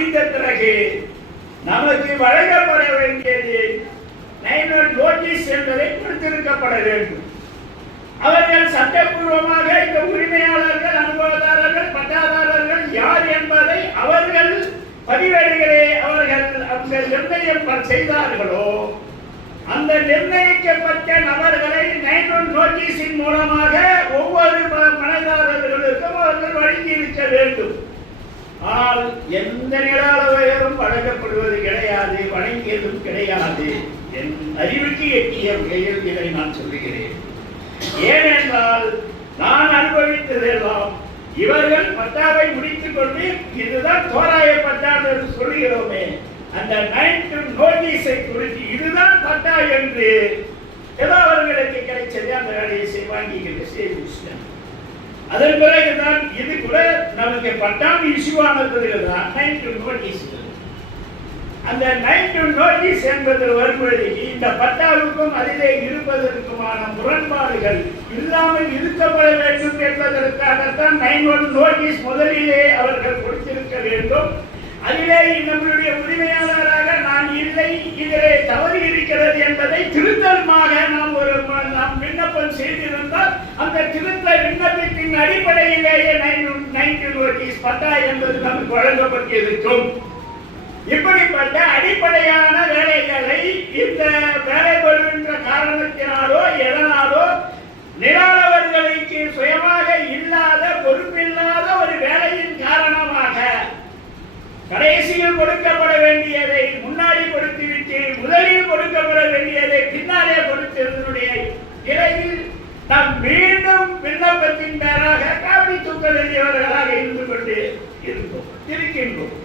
முடிந்த பிறகு நமக்கு வழங்கப்பட வேண்டியது நோட்டீஸ் என்பதை கொடுத்திருக்கப்பட வேண்டும். அவர்கள் சட்டப்பூர்வமாக இந்த உரிமையாளர்கள், அனுபவதாரர்கள், பட்டாதாரர்கள் யார் என்பதை அவர்கள் பதிவேடுகளே அவர்கள் அந்த நிர்ணயம் செய்தார்களோ அந்த நிர்ணயிக்கப்பட்ட நபர்களை 9(1) நோட்டீஸின் மூலமாக ஒவ்வொரு மனைதாரர்களுக்கும் அவர்கள் வழங்கி இருக்க வேண்டும். ஆனால் எந்த நில அளவையும் வழங்கப்படுவது கிடையாது, வழங்கியதும் கிடையாது. என் அறிவுக்கு எட்டிய வகையில் இதை நான் சொல்லுகிறேன். ஏனென்றால் நான் அனுபவித்ததெல்லாம் இவர்கள் பட்டாவை முடித்துக் கொண்டு இதுதான் தோராய பட்டா என்று சொல்கிறோமே, அந்த 9(2) நோட்டீஸை குறித்து இதுதான் பட்டா என்று ஏதோ அவர்களுக்கு கிடைச்சது, அந்த வேலையை வாங்கிக்கிறது செய்து. அதன் பிறகுதான் இது கூட நமக்கு பட்டாம் இஷ்யூ ஆன பிறகுதான் 9(2) நோட்டீஸ். அந்த 9(2) நோட்டீஸ் என்பது வரும்பொழுது இந்த பட்டாவுக்கும் அதிலே இருப்பதற்குமான முரண்பாடுகள் இல்லாமல் இருக்கப்பட வேண்டும் என்பதற்காகத்தான் 9(1) நோட்டீஸ் முதலிலே அவர்கள் கொடுத்திருக்க வேண்டும். அதிலே நம்மளுடைய உரிமையாளராக நான் இல்லை, இதிலே தவறு இருக்கிறது என்பதை திருத்தமாக நாம் விண்ணப்பம் செய்திருந்தால் அந்த திருத்த விண்ணப்பத்தின் அடிப்படையிலேயே 9(2) நோட்டீஸ் பட்டா என்பது நமக்கு வழங்கப்பட்டிருக்கும். இப்படிப்பட்ட அடிப்படையான வேலைகளை இந்த வேலை வருகின்ற காரணத்தினாலோ எதனாலோ நிலாளவர்களுக்கு சுயமாக இல்லாத பொறுப்பில்லாத ஒரு வேலையின் காரணமாக கடைசியில் கொடுக்கப்பட வேண்டியதை முன்னாடி கொடுத்துவிட்டு முதலில் கொடுக்கப்பட வேண்டியதை பின்னாலே கொடுத்ததனுடைய இடையில் நாம் மீண்டும் விண்ணப்பத்தின் பேராக காவடி தூக்க வேண்டியவர்களாக இருந்து கொண்டு இருக்கின்றோம்.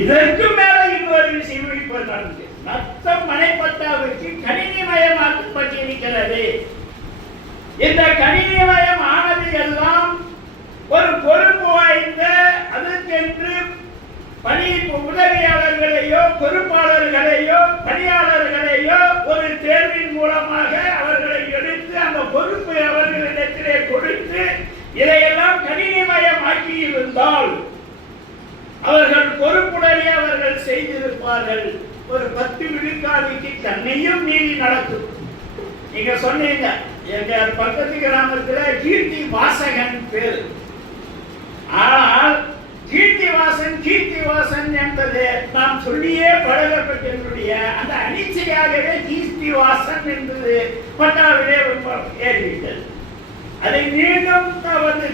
இதற்கு மேல இன்னொரு விஷயம் இப்போது நத்தம் மனைப்பட்டாவுக்கு கணினிமயமாக்கப்பட்டிருக்கிறது. இந்த கணினிமயம் ஆனது எல்லாம் ஒரு பொறுப்பு வாய்ந்த அதற்கென்று பணி உதவியாளர்களையோ பொறுப்பாளர்களையோ பணியாளர்களையோ ஒரு தேர்வின் மூலமாக அவர்களை எடுத்து அந்த பொறுப்பை அவர்களிடத்திலே கொடுத்து இதையெல்லாம் கணினிமயமாக்கி இருந்தால் அவர்கள் பொறுப்புடனே அவர்கள் செய்திருப்பார்கள். ஒரு 10 விழுக்காடுக்கு தன்னையும் மீறி நடக்கும். நீங்க சொன்னீங்க எங்க பக்கத்து கிராமத்துல கீர்த்தி வாசகன் பேரு. ஆனால் கீர்த்தி வாசன் என்பது நாம் சொல்லியே பழகப்பட்டனுடைய அந்த அனிச்சையாகவே கீர்த்தி வாசன் என்பது பட்டாவிலே ஏறிவிட்டது. அதை மீண்டும்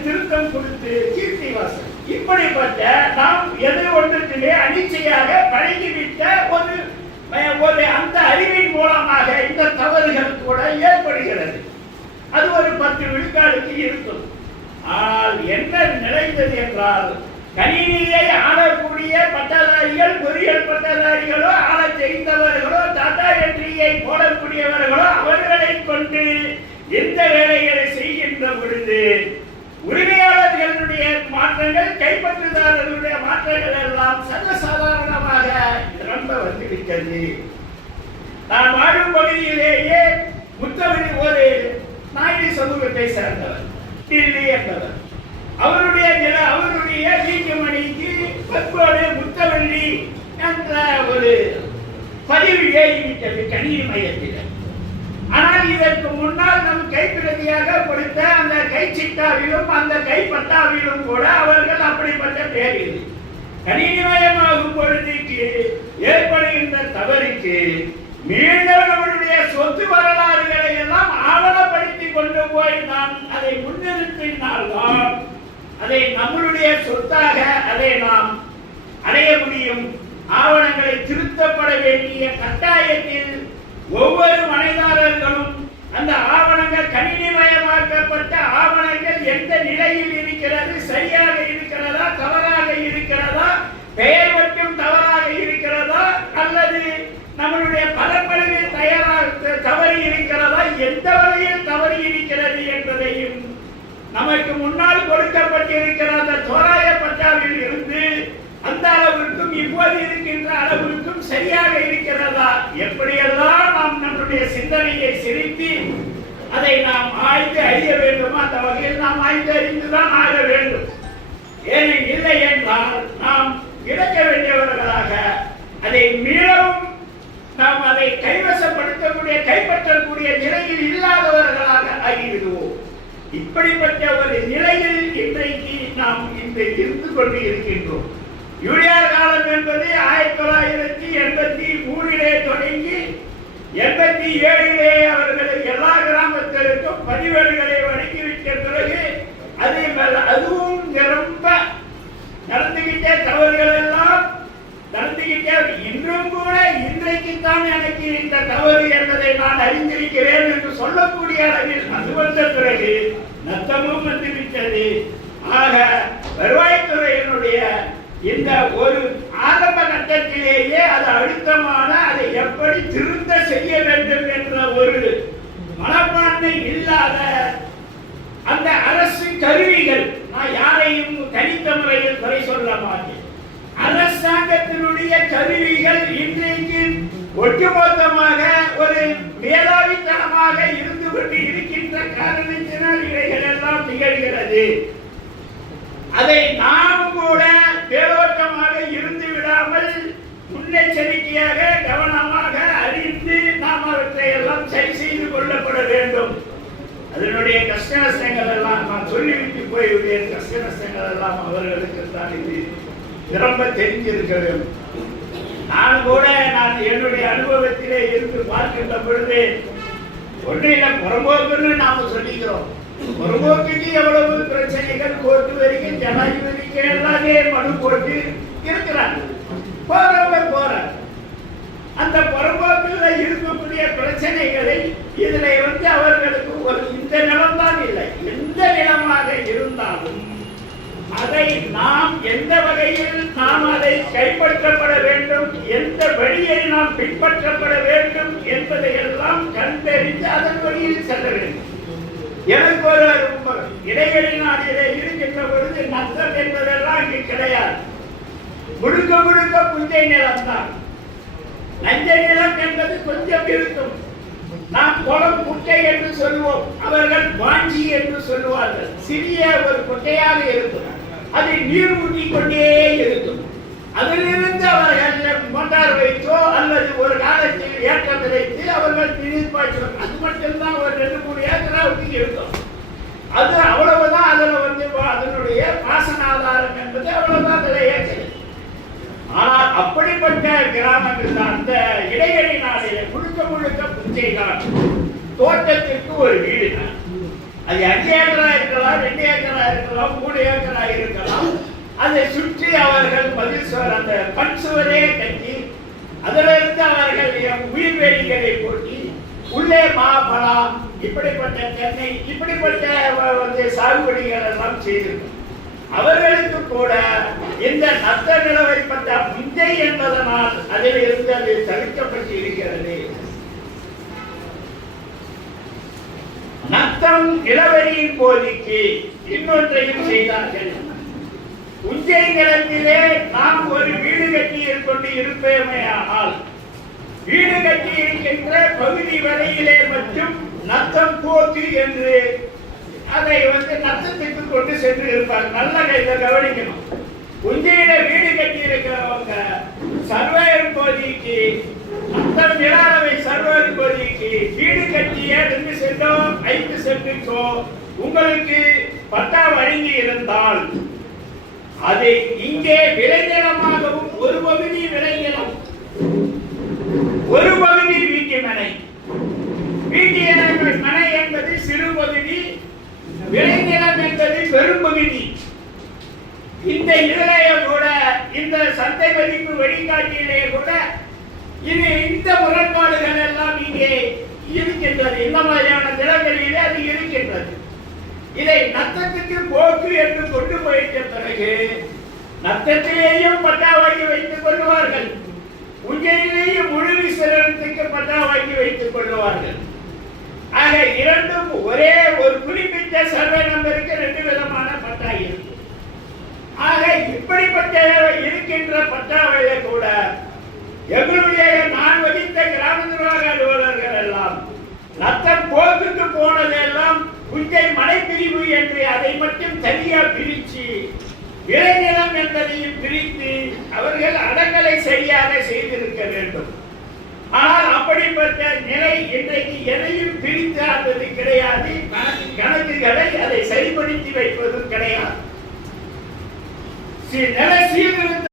திருத்தம் கொடுத்து கீர்த்தி வாசன். இப்படிப்பட்ட நாம் எது ஒன்றுக்கிலே அனிச்சையாக பழகிவிட்ட ஒரு அந்த அறிவின் மூலமாக இந்த தவறுகள் கூட ஏற்படுகிறது. அது ஒரு 10 விழுக்காடுக்கு இருக்கும். ஆனால் என்ன நிலைத்தது என்றால் கணினியை ஆளக்கூடிய பட்டதாரிகள், பொறியியல் பட்டதாரிகளோ, ஆள தெரிந்தவர்களோ, டாடா என்ட்ரியை போடக்கூடியவர்களோ அவர்களை கொண்டு எந்த வேலைகளை செய்கின்ற பொழுது உரிமையாளர்களுடைய மாற்றங்கள், கைப்பற்றுதாரர்களுடைய மாற்றங்கள் எல்லாம் சர்வசாதாரணமாக ரொம்ப வந்துவிட்டது. நான் வாழும் பகுதியிலேயே முத்தவழி ஒரு நாயுடு சமூகத்தை சேர்ந்தவர் டில்லி என்பவர். அவருடைய வீட்டுமணிக்கு பத்தோடு முத்தவள்ளி என்ற ஒரு பதிவு ஏறிவிட்டது கணினி மையத்தில். ஆனால் இதற்கு முன்னால் நம் கைப்பிரதியாக கொடுத்த அந்த கைச்சிட்டாவிலும் அந்த கைப்பட்டாவிலும் கூட அவர்கள் அப்படிப்பட்ட பேர் இது. கணினிமயமாகும் பொழுதுக்கு ஏற்படுகின்ற தவறுக்கு மீண்டும் நம்முடைய சொத்து வரலாறுகளை எல்லாம் ஆவணப்படுத்தி கொண்டு போய் நாம் அதை முன்னிறுத்தினால்தான் அதை நம்மளுடைய சொத்தாக அதை நாம் அடைய முடியும். ஆவணங்களை திருத்தப்பட வேண்டிய கட்டாயத்தில் ஒவ்வொரு மனைதாரர்களும் அந்த ஆவணங்கள் கணினிமயமாக்கப்பட்ட ஆவணங்கள் எந்த நிலையில் இருக்கிறது, சரியாக இருக்கிறதா, தவறாக இருக்கிறதா, பெயர் மட்டும் தவறாக இருக்கிறதா, அல்லது நம்மளுடைய பரப்பளவில் தவறு இருக்கிறதா, எந்த வகையில் தவறு இருக்கிறது என்பதையும் நமக்கு முன்னால் கொடுக்கப்பட்டிருக்கிற அந்த தோராய பட்டாவில் இருந்து அந்த அளவிற்கும் இப்போது இருக்கின்ற அளவிற்கும் சரியாக இருக்கிறதா, எப்படியெல்லாம் நாம் நம்முடைய சிந்தனையை செலுத்தி அதை நாம் ஆய்ந்து அறிய வேண்டும். அந்த வகையில் நாம் ஆய்ந்து அறிந்துதான் ஆக வேண்டும். ஏனெனில் இல்லை என்றால் நாம் இழக்க வேண்டிய வருடங்களாக அதை மீளவும் நாம் அதை கைப்பற்றக்கூடிய நிலையில் இல்லாதவர்களாக ஆகிவிடுவோம். இப்படிப்பட்ட ஒரு நிலையில் இன்றைக்கு நாம் இருந்து கொண்டு இருக்கின்றோம். யூரியார் காலம் என்பது 1983 தொடங்கி 87 அவர்கள் எல்லா கிராமத்திற்கும் பதிவேடுகளை வழங்கிவிட்ட பிறகு அதுவும் ரொம்ப நடந்துகிட்டே தவறுகள் எல்லாம் நடந்துகிட்டே இன்றும் கூட இன்றைக்குத்தான் எனக்கு இந்த தவறு என்பதை நான் அறிந்திருக்கிறேன் என்று சொல்லக்கூடிய அளவில் அது வந்த பிறகு நத்தமும் வந்துவிட்டது. ஆக வருவாய்த்துறையினுடைய இந்த ஒரு ஆரம்ப கட்டத்திலேயே அது அழுத்தமான அதை எப்படி திருத்த செய்ய வேண்டும் என்ற ஒரு மனப்பான்மை இல்லாத அந்த அரசு கருவிகள், நான் யாரையும் தனித்த முறையில் குறை சொல்ல மாட்டேன், அரசாங்கத்தினுடைய கருவிகள் இன்றைக்கு ஒட்டுமொத்தமாக ஒரு மேலாவித்தனமாக இருந்து கொண்டு இருக்கின்ற காரணத்தினால் இவைகள் எல்லாம் நிகழ்கிறது. அதை நாம் கூட மேலோட்டமாக இருந்து விடாமல் முன்னெச்சரிக்கையாக கவனமாக அறிந்து நாம் அவற்றை எல்லாம் சரி செய்து கொள்ளப்பட வேண்டும். அதனுடைய கஷ்ட நஷ்டங்கள் எல்லாம் நான் சொல்லிவிட்டு போய்விட்டேன். கஷ்ட நஷ்டங்கள் எல்லாம் அவர்களுக்கு தான் இது நிரம்ப தெரிஞ்சிருக்க வேண்டும். நான் கூட என்னுடைய அனுபவத்திலே இருந்து பார்க்கின்ற பொழுது ஒன்றில புறம்போக்குன்னு நாம சொல்லிக்கிறோம். புறம்போக்குக்கு எவ்வளவு பிரச்சனைகள் கோர்ட்டு வரைக்கும் ஜனாதிபதிக்கு எல்லாமே மனு போட்டு இருக்கிறாங்க. போற அந்த புறம்போக்குல இருக்கக்கூடிய பிரச்சனைகளை இதுல அவர்களுக்கு ஒரு இந்த நிலம்தான் இல்லை, எந்த நிலமாக இருந்தாலும் அதை நாம் எந்த வகையில் நாம் அதை கைப்பற்றப்பட வேண்டும், எந்த வழியை நாம் பின்பற்றப்பட வேண்டும் என்பதை எல்லாம் கண்டறிந்து அதன் வழியில் செல்ல வேண்டும். எனக்கு ஒரு இடைவெளி நாட்டிலே இருக்கின்ற பொழுது நத்தம் என்பதெல்லாம் இங்கு கிடையாது. முழுக்க முழுக்க புஞ்சை நிலம்தான். நஞ்சை நிலம் என்பது கொஞ்சம் இருக்கும். நாம் குளம் குட்டை என்று சொல்லுவோம், அவர்கள் வாஞ்சி என்று சொல்லுவார்கள். சிறிய ஒரு குட்டையாக இருக்கும், அது நீர் ஊற்றிக் கொண்டே இருக்கும். அதிலிருந்து அவர்கள் மோட்டார் வைத்தோ அல்லது ஒரு காலத்தில் ஏற்றம் விதைத்து அவர்கள் நீர் பாய்ச்சுவார்கள். அது மட்டும்தான் ஒரு 2-3 ஏக்கராவுக்கு இருக்கும். அது அவ்வளவுதான். அதில் அதனுடைய பாசன ஆதாரம் என்பது அவ்வளவுதான் அதில் ஏற்றது. ஆனால் அப்படிப்பட்ட கிராமங்கள் அந்த இடைவெளி நாளிலே முழுக்க முழுக்க புஞ்சை தான். தோட்டத்திற்கு ஒரு வீடு தான். அது 5 ஏக்கரா இருக்கலாம், 2 ஏக்கரா இருக்கலாம், 3 ஏக்கரா இருக்கலாம். அதை சுற்றி அவர்கள் மதில் சுவர், அந்த பண் சுவரே கட்டி அதிலிருந்து அவர்கள் உயிர்வேலிகளை போட்டி உள்ளே மாபழம் இப்படிப்பட்ட தென்னை இப்படிப்பட்ட சாகுபடிகள் எல்லாம் செய்திருக்கும். அவர்களுக்கு கூட இந்த நத்த நிலவைப்பட்ட புஞ்சை என்பதனால் அதில் இருந்து அது தவிர்க்கப்பட்டு இருக்கிறது. நத்தம் நிலவரியின் போதிக்கு இன்னொன்றையும் செய்தார்கள். புஞ்சை நிலத்திலே நாம் ஒரு வீடு கட்டி கொண்டு இருப்பேமையானால் வீடு கட்டி இருக்கின்ற பகுதி வரையிலே மட்டும் நத்தம் போக்கு என்று அதை நத்தத்துக்கு கொண்டு சென்று இருப்பார். நல்ல இதை கவனிக்கணும். புஞ்சையில வீடு கட்டி இருக்கிறவங்க சர்வேயர் பகுதிக்கு நத்தம் நிலாவை சர்வேயர் பகுதிக்கு வீடு கட்டிய 2 சென்டோ 5 சென்ட்டுக்கோ உங்களுக்கு பட்டா வழங்கி இருந்தால் அதை இங்கே விளைநிலமாகவும் ஒரு பகுதி விளைநிலம் ஒரு பகுதி வீட்டு மனை. வீட்டு மனை என்பது சிறு பகுதி, விளைநிலம் என்பது பெரும்பகுதி. இந்த இதிலேயே கூட இந்த சந்தை மதிப்பு வழிகாட்டியிலே கூட இது இந்த முரண்பாடுகள் எல்லாம் இங்கே இருக்கின்றது. இந்த மாதிரியான நிலங்களிலே அது இருக்கின்றது. இதை நத்தத்துக்கு போக்கு என்று கொண்டு போயிட்ட பிறகு நத்தத்திலேயும் பட்டா வாங்கி வைத்துக் கொள்வார்கள், புஞ்சையிலேயும் முழு விசரணத்துக்கு பட்டா வாங்கி வைத்துக் கொள்வார்கள். ஆக இரண்டும் ஒரே ஒரு குறிப்பிட்ட சர்வே நம்பருக்கு 2 விதமான பட்டா இருக்கும். ஆக இப்படிப்பட்ட இருக்கின்ற பட்டாவையை கூட எங்களுடைய நான் வகித்த கிராம நிர்வாக அலுவலர்கள் எல்லாம் நத்தம் போக்குக்கு போனதெல்லாம் புஞ்சை மலைப்பிரிவு என்று அதை மட்டும் தனியா பிரித்து விளைநிலம் என்பதையும் பிரித்து அவர்கள் அடங்கலை சரியாக செய்திருக்க வேண்டும். ஆனால் அப்படிப்பட்ட நிலை இன்றைக்கு எதையும் பிரித்து ஆடுவது கிடையாது. கணக்குகளை அதை சரிப்படுத்தி வைப்பதும் கிடையாது. நில சீர்திருத்த